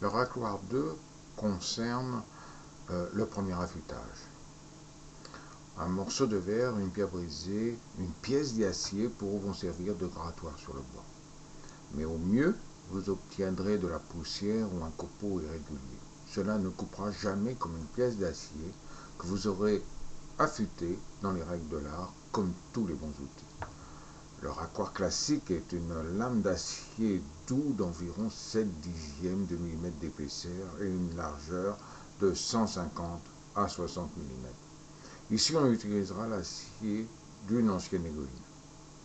Le racloir 2 concerne le premier affûtage. Un morceau de verre, une pierre brisée, une pièce d'acier pourront servir de grattoir sur le bois. Mais au mieux, vous obtiendrez de la poussière ou un copeau irrégulier. Cela ne coupera jamais comme une pièce d'acier que vous aurez affûtée dans les règles de l'art, comme tous les bons outils. Le racloir classique est une lame d'acier doux d'environ 7 dixièmes de millimètre d'épaisseur et une largeur de 150 à 60 mm. Ici, on utilisera l'acier d'une ancienne aiguille.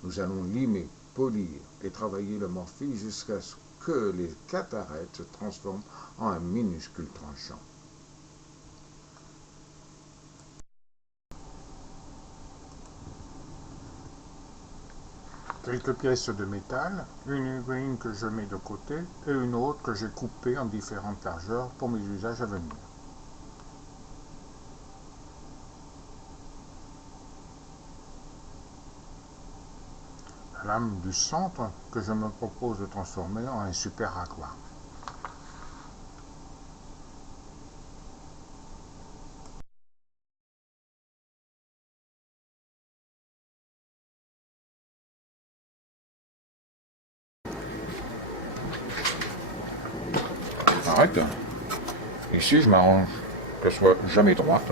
Nous allons limer, polir et travailler le morfil jusqu'à ce que les 4 arêtes se transforment en un minuscule tranchant. Quelques pièces de métal, une aiguille que je mets de côté et une autre que j'ai coupée en différentes largeurs pour mes usages à venir. La lame du centre que je me propose de transformer en un super racloir. Arrête. Ici, je m'arrange qu'elle soit jamais droite,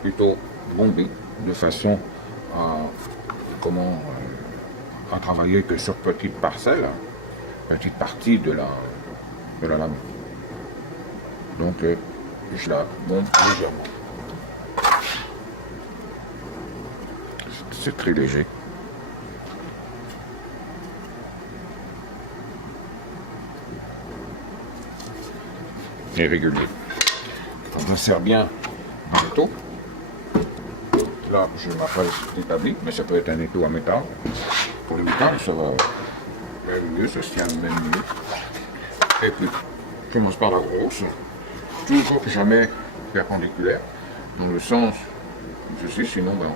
plutôt bombée, de façon à, à travailler que sur petite parcelle, petite partie de la lame. Donc, je la bombe légèrement. C'est très léger. Et régulier. On insère bien dans l'étau. Là, je m'apprête d'établir, mais ça peut être un étau à métal. Pour le métal, ça va même mieux, ça se tient même mieux. Et puis, je commence par la grosse, toujours jamais perpendiculaire, dans le sens, je sais, sinon ben,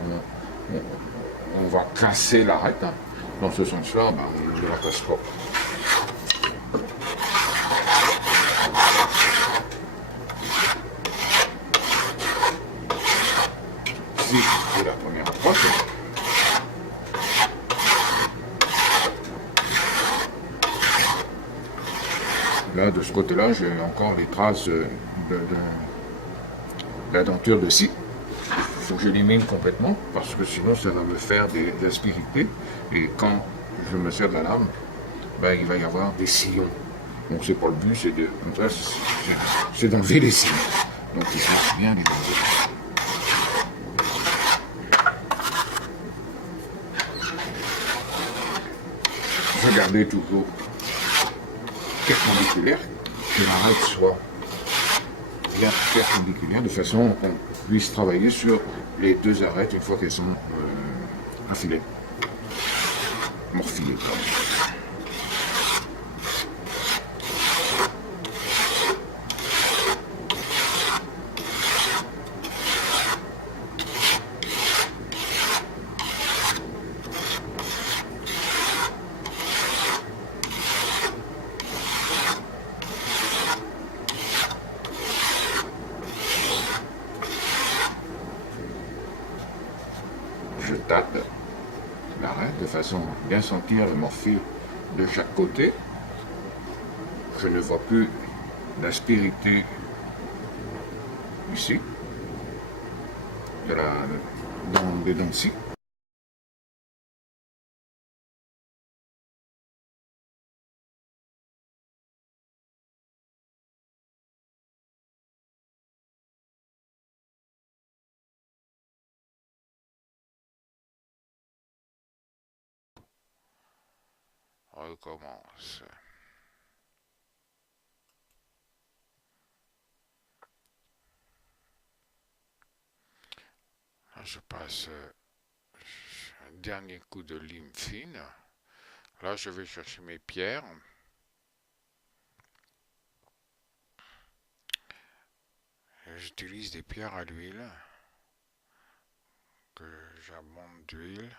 on va casser l'arête. Dans ce sens-là, ben, on ne la casse pas. Ici, c'est la première approche. Là, de ce côté-là, j'ai encore les traces de la denture de scie. Il faut que je l'élimine complètement parce que sinon ça va me faire des aspérités et quand je me sers de la lame, ben, il va y avoir des sillons. Donc c'est pas le but, c'est d'enlever les sillons. Donc il faut bien les enlever. Regardez toujours perpendiculaire, que l'arête soit bien perpendiculaire de façon qu'on puisse travailler sur les deux arêtes une fois qu'elles sont affilées, morfilées. Je tâte l'arête de façon à bien sentir le morfil de chaque côté. Je ne vois plus l'aspérité ici, dans les dents-ci. On recommence. Là, je passe un dernier coup de lime fine. Là, je vais chercher mes pierres. J'utilise des pierres à l'huile que j'abonde d'huile.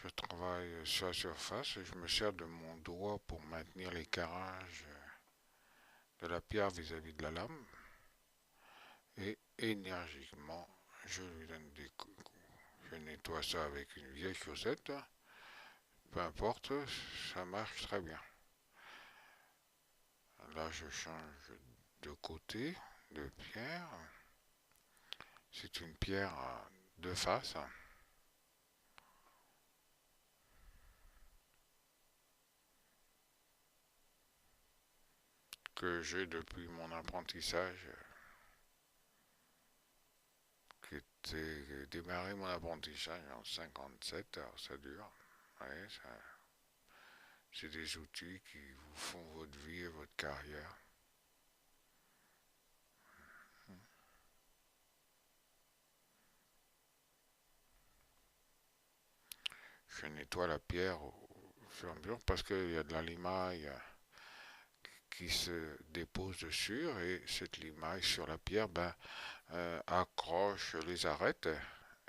Je travaille sur la surface et je me sers de mon doigt pour maintenir l'écarrage de la pierre vis-à-vis de la lame et énergiquement je lui donne des coups. Je nettoie ça avec une vieille chaussette, peu importe, ça marche très bien. Là je change de côté de pierre. C'est une pierre de face que j'ai depuis mon apprentissage, qui était démarré mon apprentissage en 57, alors ça dure. Ouais, c'est des outils qui vous font votre vie et votre carrière. Je nettoie la pierre au fur et à mesure parce qu'il y a de la limaille qui se dépose dessus et cette limaille sur la pierre accroche les arêtes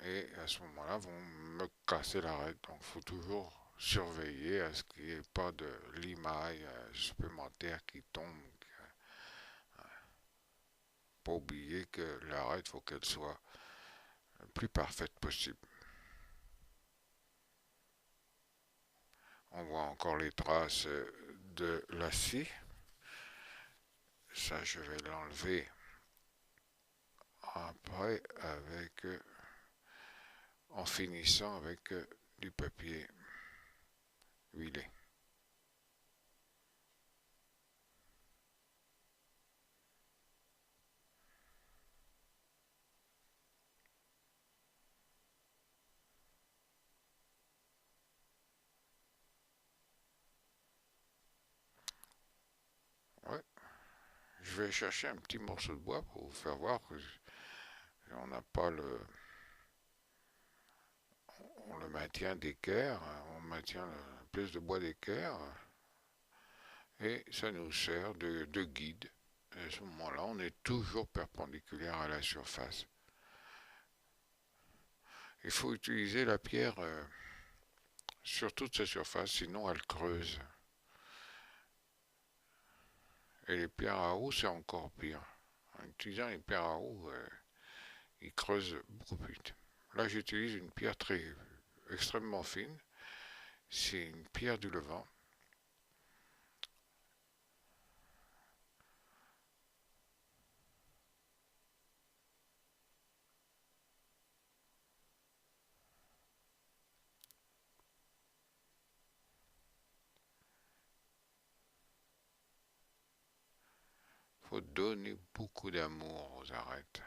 et à ce moment-là vont me casser l'arête. Donc il faut toujours surveiller à ce qu'il n'y ait pas de limaille supplémentaire qui tombe. Pas oublier que l'arête, il faut qu'elle soit le plus parfaite possible. On voit encore les traces de l'acier. Ça, je vais l'enlever après en finissant avec du papier huilé. Ouais. Je vais chercher un petit morceau de bois pour vous faire voir que on n'a pas on le maintient d'équerre, on maintient le plus de bois d'équerre et ça nous sert de guide. Et à ce moment-là, on est toujours perpendiculaire à la surface. Il faut utiliser la pierre sur toute sa surface, sinon elle creuse. Et les pierres à eau, c'est encore pire. En utilisant les pierres à eau, ils creusent beaucoup plus vite. Là, j'utilise une pierre extrêmement fine. C'est une pierre du Levant. Il faut donner beaucoup d'amour aux arêtes.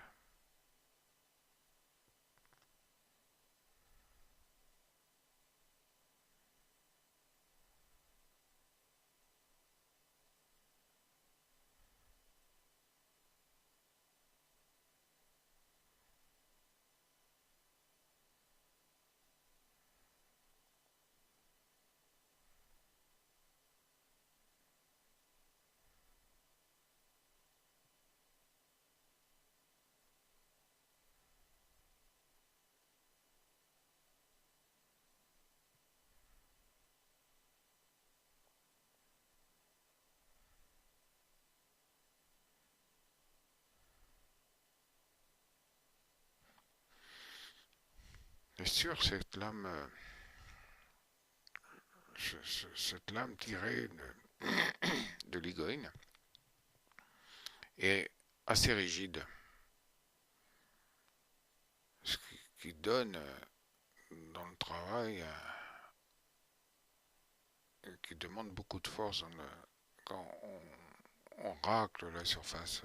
Et sur cette lame tirée de l'igoïne est assez rigide, ce qui donne dans le travail qui demande beaucoup de force quand on racle la surface.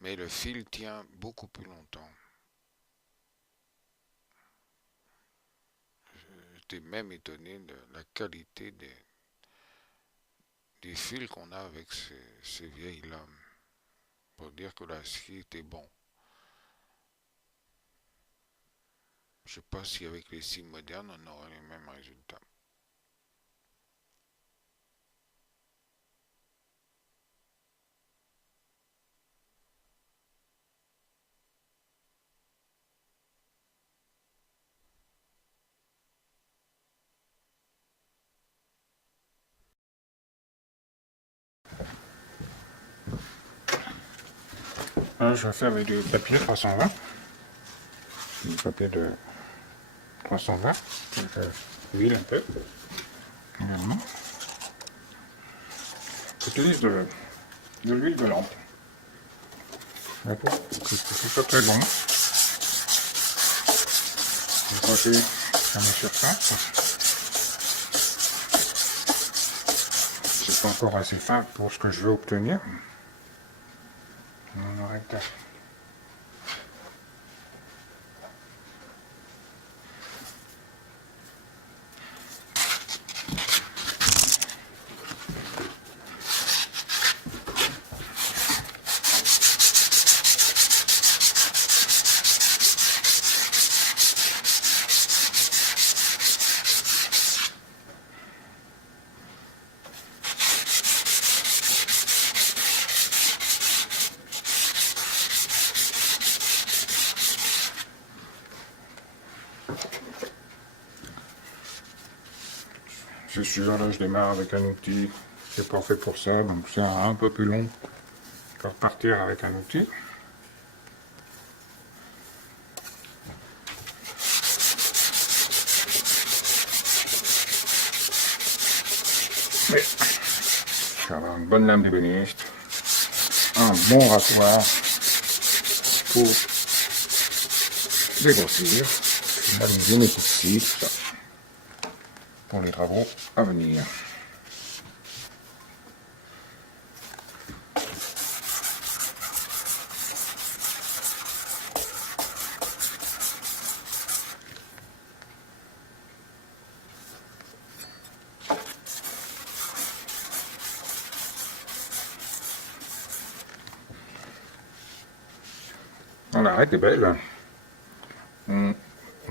Mais le fil tient beaucoup plus longtemps. J'étais même étonné de la qualité des fils qu'on a avec ces vieilles lames. Pour dire que l'acier était bon. Je ne sais pas si avec les scies modernes on aurait les mêmes résultats. Là, je fais avec du papier 320. Du papier de 320. Huile un peu. Également. J'utilise de l'huile de lampe. D'accord. C'est pas très bon. Je vais passer à ma surface. C'est pas encore assez fin pour ce que je veux obtenir. On arrête là. C'est sûr, là je démarre avec un outil qui n'est pas fait pour ça, donc c'est un peu plus long. Je vais repartir avec un outil. Mais je vais avoir une bonne lame d'ébéniste, un bon racloir pour dégrossir, une lame bien épaissie, tout ça, pour les travaux à venir. La raie est belle. On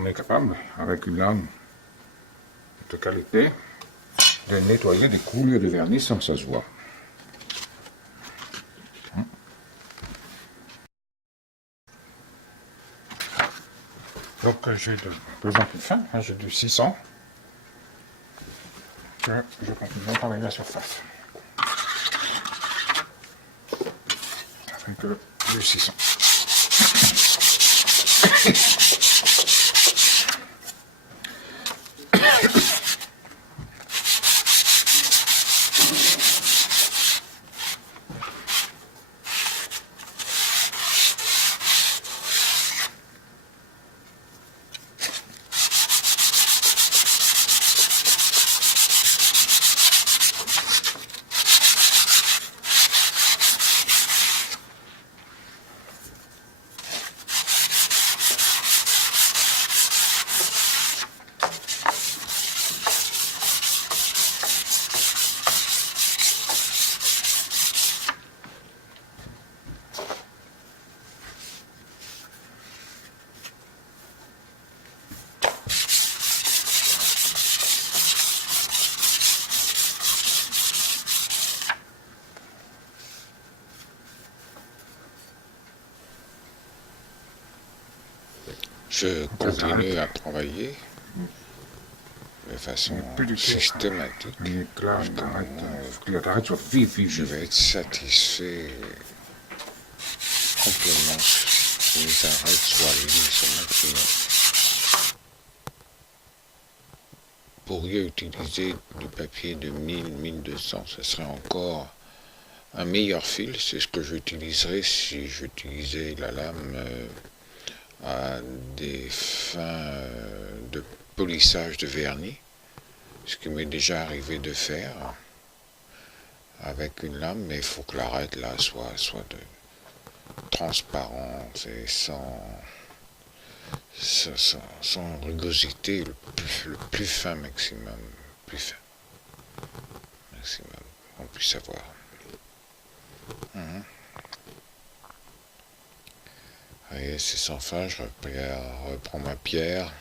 est capable, avec une lame de qualité, de nettoyer des coulures de vernis sans que ça se voit. Donc j'ai de plus en plus fin, j'ai du 600. Que je continue à travailler la surface. Avec du 600. Je continue à travailler de façon systématique. Je vais être satisfait complètement si les arêtes soient lisses au maximum. Vous pourriez utiliser du papier de 1000-1200, ce serait encore un meilleur fil. C'est ce que j'utiliserais si j'utilisais la lame à des fins de polissage de vernis, ce qui m'est déjà arrivé de faire avec une lame, mais il faut que l'arête là soit de transparence et sans rugosité, le plus fin maximum, on puisse avoir. Voyez, c'est sans fin, je reprends ma pierre,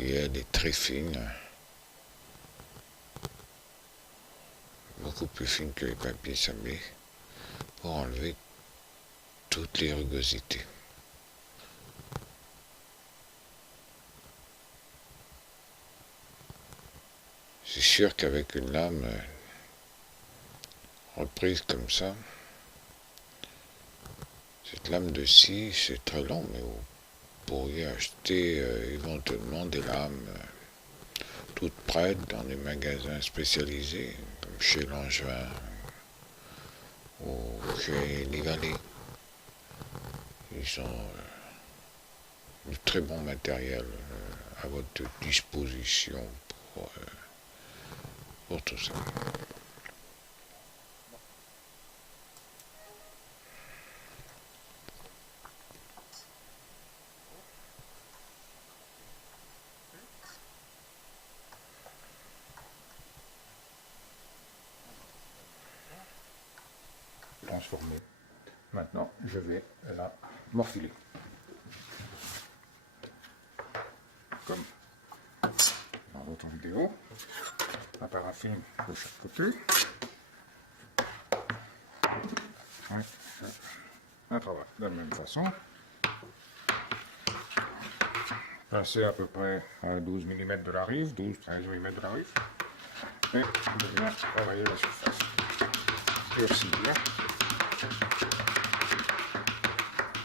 et elle est très fine, beaucoup plus fine que les papiers sablés, pour enlever toutes les rugosités. C'est sûr qu'avec une lame reprise comme ça, Cette lame de scie, c'est très long, mais vous pourriez acheter éventuellement des lames toutes prêtes dans des magasins spécialisés, comme chez Langevin ou chez Nivalet. Ils ont du très bon matériel à votre disposition pour tout ça. Transformé. Maintenant, je vais la morfiler. Comme dans l'autre vidéo, un paraffine de chaque côté. Ouais, un travail de la même façon. Passer à peu près à 12 mm de la rive, 12-13 mm de la rive. Et je viens travailler la surface. Durcir.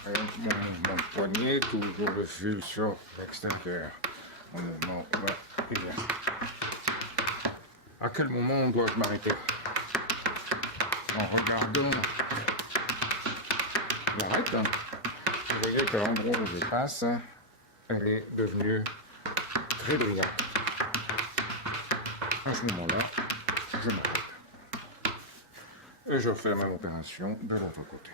Avec mon poignet, toujours le fil sur l'extérieur. Au moment où il vient. À quel moment dois-je m'arrêter? En regardant l'arête, vous voyez qu'à l'endroit où je passe, elle est devenue très brillante. À ce moment-là, je m'arrête. Et je fais la même opération de l'autre côté.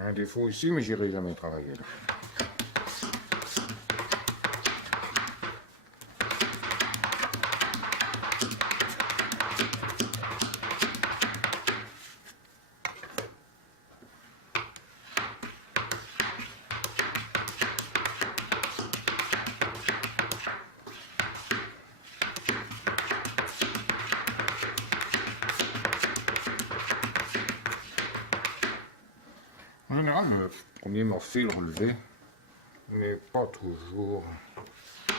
Un défaut ici, mais j'irai jamais travailler là. En général, le premier morfil relevé n'est pas toujours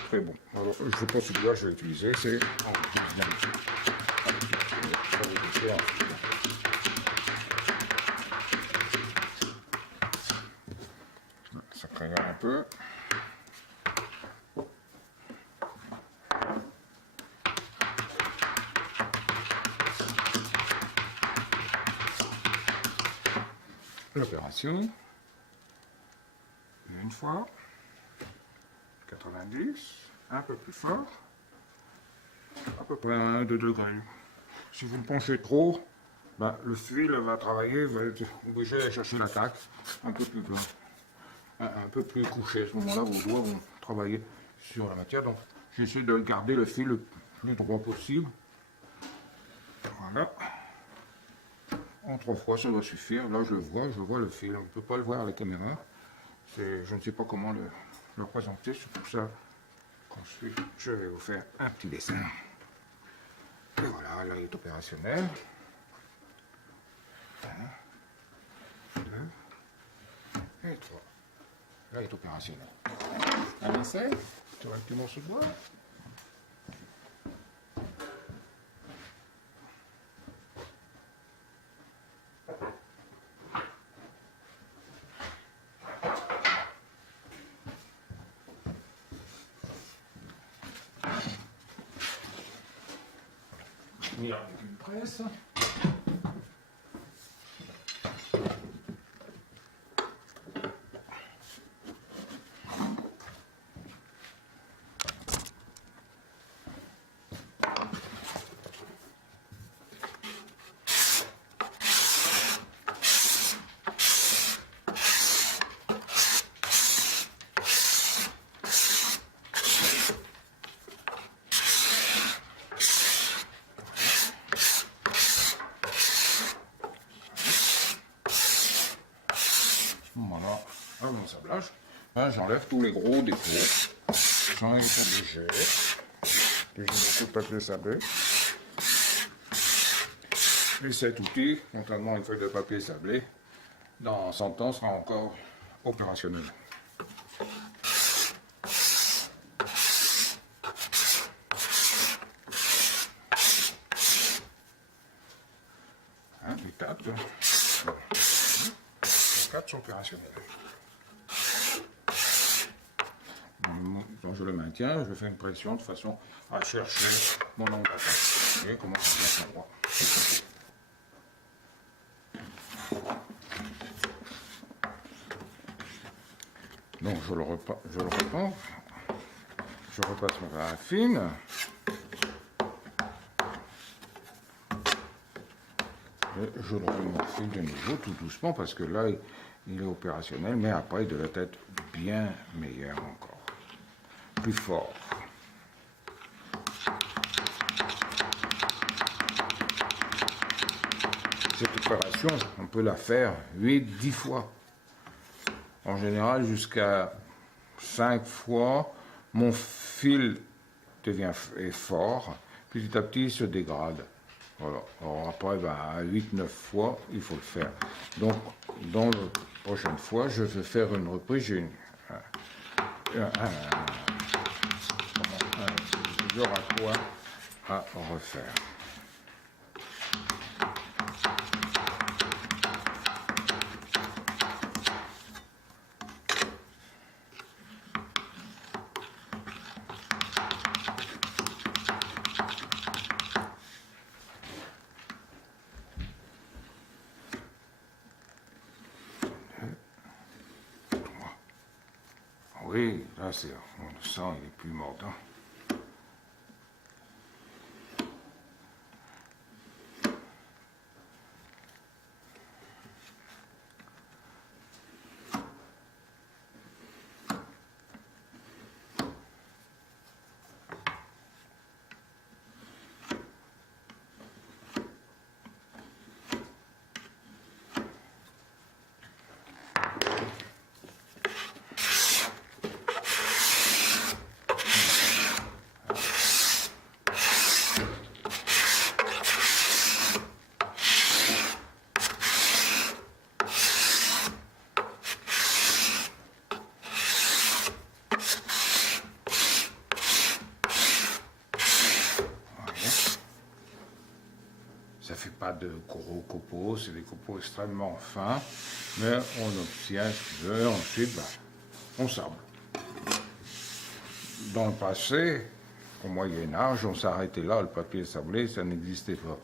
très bon. Alors, je ne sais pas celui-là, je vais utiliser, c'est en deuxième. Ça crée un peu. L'opération, une fois, 90, un peu plus fort, à peu près 1-2 degrés. Si vous le penchez trop, ben, le fil va travailler, va être obligé d'aller chercher l'attaque un peu plus bas, un peu plus couché. À ce moment-là, vos doigts vont travailler sur la matière. Donc, j'essaie de garder le fil le plus droit possible. Voilà. En 3 fois, ça doit suffire. Là, je vois le fil. On ne peut pas le voir à la caméra. Je ne sais pas comment le présenter. C'est pour ça qu'ensuite, je vais vous faire un petit dessin. Et voilà, là, il est opérationnel. 1, 2 et 3. Là, il est opérationnel. Un essai sur un petit morceau de bois. Avec une presse. Voilà, avec mon sablage, j'enlève tous les gros défauts. J'enlève les léger. J'ai beaucoup de papier sablé. Et cet outil, contrairement à une feuille de papier sablé, dans 100 ans sera encore opérationnel. Les 4 sont opérationnels. Donc je le maintiens, je fais une pression de façon à chercher mon angle d'attaque. Vous voyez comment ça place l'endroit. Donc je le reprends, je repasse ma paraffine. Et je le remorfile de nouveau tout doucement parce que là il est opérationnel, mais après il devait être bien meilleur encore, plus fort. Cette opération, on peut la faire 8-10 fois. En général, jusqu'à 5 fois, mon fil est fort, petit à petit il se dégrade. Voilà. Alors après, à 8-9 fois, il faut le faire. Donc, dans la prochaine fois, je vais faire une reprise. J'ai toujours un quoi à refaire. Oui, là, le sang, il est plus mordant. Ça fait pas de gros copeaux, c'est des copeaux extrêmement fins, mais on obtient ce qu'il veut, ensuite on sable. Dans le passé, au Moyen-Âge, on s'arrêtait là, le papier sablé, ça n'existait pas.